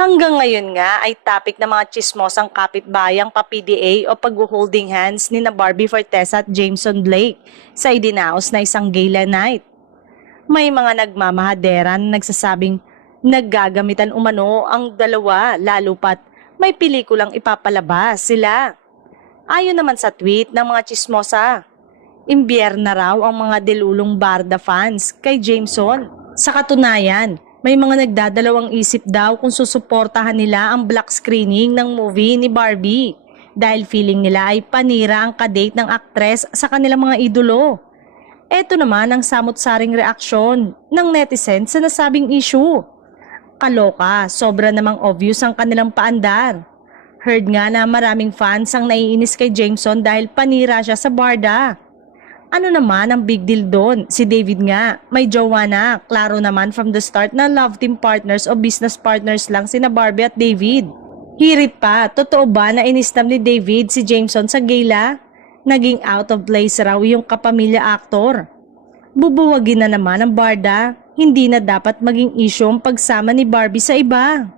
Hanggang ngayon nga ay topic ng mga tsismosang kapitbayang pa-PDA o pag-holding hands ni na Barbie Fortesa at Jameson Blake sa idinaos na isang gala night. May mga nagmamahadera na nagsasabing naggagamitan umano ang dalawa lalo pat may pelikulang ipapalabas sila. Ayon naman sa tweet ng mga tsismosa, imbyer na raw ang mga delulong Barda fans kay Jameson. Sa katunayan, may mga nagdadalawang isip daw kung susuportahan nila ang black screening ng movie ni Barbie dahil feeling nila ay panira ang kadate ng aktres sa kanilang mga idolo. Eto naman ang samot-saring reaksyon ng netizen sa nasabing issue. Kaloka, sobra namang obvious ang kanilang paandar. Heard nga na maraming fans ang naiinis kay Jameson dahil panira siya sa Barda. Ano naman ang big deal doon? Si David nga, may jowa na. Klaro naman from the start na love team partners o business partners lang sina Barbie at David. Hirit pa, totoo ba na inistam ni David si Jameson sa gala? Naging out of place raw yung kapamilya aktor. Bubuwagin na naman ang Barda, hindi na dapat maging issue ang pagsama ni Barbie sa iba.